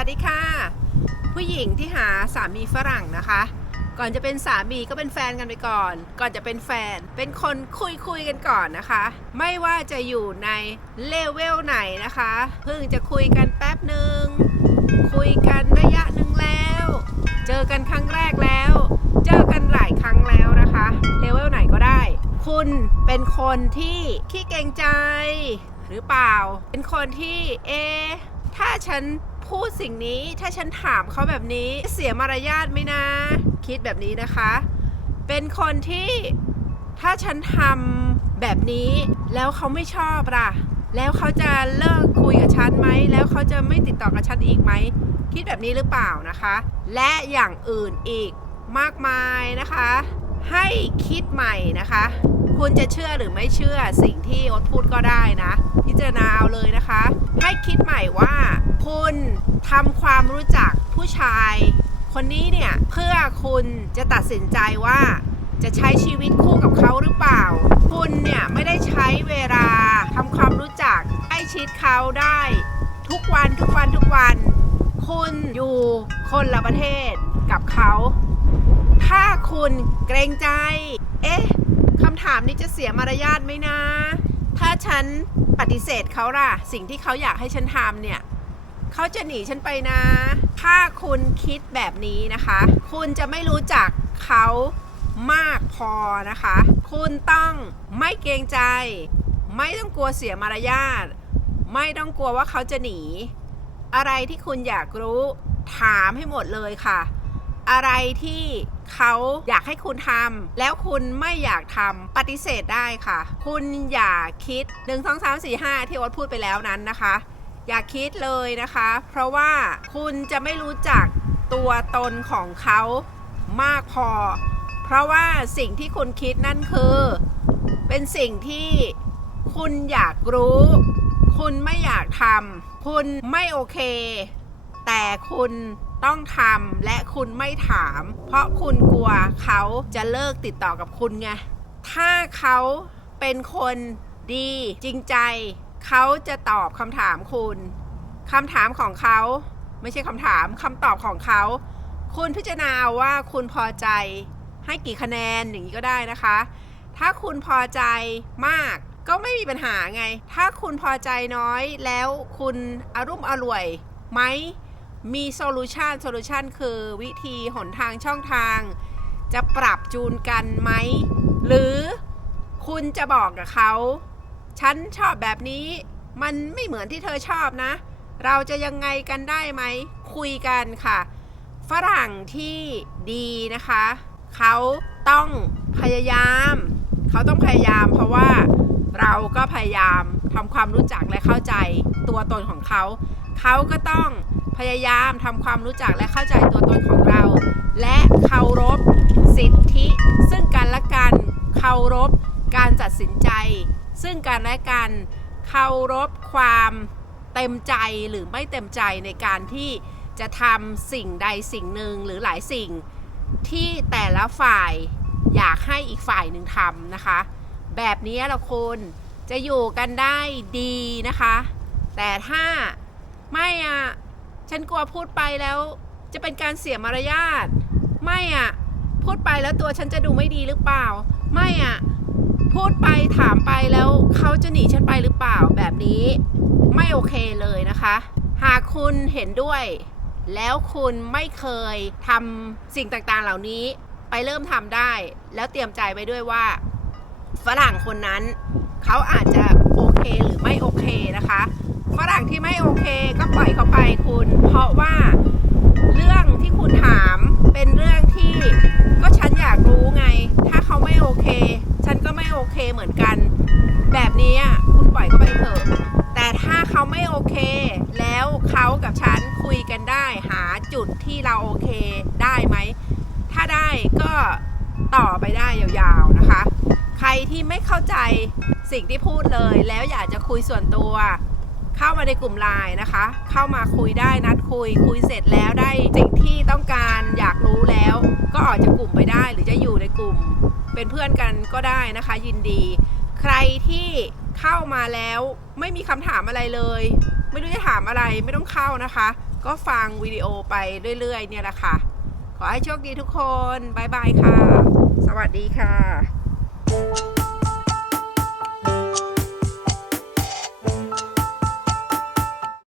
วัสดีค่ะ ผู้หญิงที่หาสามีฝรั่งนะคะ ก่อนจะเป็นสามีก็เป็นแฟนกันไปก่อน ก่อนจะเป็นแฟน เป็นคนคุยคุยกันก่อนนะคะ ไม่ว่าจะอยู่ในเลเวลไหนนะคะ เพิ่งจะคุยกันแป๊บหนึ่งคุยกันระยะหนึ่งแล้ว เจอกันครั้งแรกแล้ว เจอกันหลายครั้งแล้วนะคะเลเวลไหนก็ได้ คุณเป็นคนที่ขี้เกรงใจหรือเปล่า เป็นคนที่เอถ้าฉัน พูดสิ่งนี้ ถ้าฉันถามเขาแบบนี้เสียมารยาทไหมนะ คิดแบบนี้นะคะ เป็นคนที่ถ้าฉันทำแบบนี้ แล้วเขาไม่ชอบล่ะ แล้วเขาจะเลิกคุยกับฉันไหม แล้วเขาจะไม่ติดต่อกับฉันอีกไหม คิดแบบนี้หรือเปล่านะคะ และอย่างอื่นอีกมากมายนะคะ ให้คิดใหม่นะคะ คุณจะเชื่อหรือไม่เชื่อสิ่งที่โอ๊ตพูดก็ได้นะพิจารณาเอาเลยนะคะ ให้คิดใหม่ว่า คุณทำความรู้จัก ผู้ชาย คนนี้เนี่ยเพื่อคุณจะตัดสินใจว่าจะใช้ชีวิตคู่กับเขาหรือเปล่า คุณเนี่ยไม่ได้ใช้เวลาทำความรู้จักใกล้ชิดเขาได้ ทุกวันทุกวันทุกวัน คุณอยู่คนละประเทศกับเขา ถ้าคุณเกรงใจ เอ๊ะคำถามนี้จะเสียมารยาทไหมนะ ถ้าฉันปฏิเสธเขาล่ะ สิ่งที่เขาอยากให้ฉันทำเนี่ย เขาจะหนีฉันไปนะ ถ้าคุณคิดแบบนี้นะคะ คุณจะไม่รู้จักเขามากพอนะคะ คุณต้องไม่เกรงใจ ไม่ต้องกลัวเสียมารยาท ไม่ต้องกลัวว่าเขาจะหนี อะไรที่คุณอยากรู้ถามให้หมดเลยค่ะ อะไรที่เขาอยากให้คุณทำแล้วคุณไม่อยากทำปฏิเสธได้ค่ะ คุณอย่าคิด 1 2 3 4 5 ที่โอ๊ตพูดไปแล้วนั้นนะคะ อย่าคิดเลยนะคะ เพราะว่าคุณจะไม่รู้จักตัวตนของเขามากพอ เพราะว่าสิ่งที่คุณคิดนั่นคือ เป็นสิ่งที่คุณอยากรู้ คุณไม่อยากทำคุณไม่โอเค แต่คุณต้องทำและคุณไม่ถาม เพราะคุณกลัวเขาจะเลิกติดต่อกับคุณไง ถ้าเขาเป็นคนดีจริงใจ เขาจะตอบคำถามคุณคำถามของเขาไม่ใช่คำถามคำตอบของเขา คุณพิจารณาว่าคุณพอใจให้กี่คะแนนอย่างนี้ก็ได้นะคะ ถ้าคุณพอใจมากก็ไม่มีปัญหาไง ถ้าคุณพอใจน้อยแล้วคุณอารุ่มอร่วยไหมมีโซลูชันโซลูชันคือวิธีหนทางช่องทาง จะปรับจูนกันไหม หรือคุณจะบอกกับเขา ฉันชอบแบบนี้ มันไม่เหมือนที่เธอชอบนะ เราจะยังไงกันได้ไหม คุยกันค่ะ ฝรั่งที่ดีนะคะ เขาต้องพยายาม เขาต้องพยายามเพราะว่าเราก็พยายามทำความรู้จักและเข้าใจตัวตนของเขา เขาก็ต้องพยายามทำความรู้จักและเข้าใจตัวตนของเรา และเคารพสิทธิ ซึ่งกันและกันเคารพการตัดสินใจ ซึ่งกันและกันเคารพความเต็มใจหรือไม่เต็มใจในการที่จะทำสิ่งใดสิ่งหนึ่งหรือหลายสิ่งที่แต่ละฝ่ายอยากให้อีกฝ่ายหนึ่งทำนะคะ แบบนี้เราคุณจะอยู่กันได้ดีนะคะ แต่ถ้าไม่อะฉันกลัวพูดไปแล้วจะเป็นการเสียมารยาทไม่อะพูดไปแล้วตัวฉันจะดูไม่ดีหรือเปล่า ไม่อะพูดไปถามไปแล้ว นี้ไม่โอเคเลยนะคะ หากคุณเห็นด้วย แล้วคุณไม่เคยทำสิ่งต่างๆเหล่านี้ไปเริ่มทำได้ แล้วเตรียมใจไปด้วยว่า ฝรั่งคนนั้น เขาอาจจะโอเคหรือไม่โอเคนะคะ ฝรั่งที่ไม่โอเคก็ปล่อยเขา เขากับฉันคุยกันได้หาจุดที่เราโอเคได้ไหม ถ้าได้ก็ต่อไปได้ยาวๆนะคะ ใครที่ไม่เข้าใจสิ่งที่พูดเลย แล้วอยากจะคุยส่วนตัว เข้ามาในกลุ่มไลน์นะคะ เข้ามาคุยได้นัดคุย คุยเสร็จแล้วได้สิ่งที่ต้องการอยากรู้แล้ว ก็ออกจากกลุ่มไปได้หรือจะอยู่ในกลุ่ม เป็นเพื่อนกันก็ได้นะคะ ยินดี ใครที่เข้ามาแล้วไม่มีคำถามอะไรเลย ไม่รู้จะถามอะไรไม่ต้องเข้านะคะ ก็ฟังวิดีโอไปเรื่อยๆ เนี่ยแหละค่ะ ขอให้โชคดีทุกคน บ๊ายบายค่ะ สวัสดีค่ะ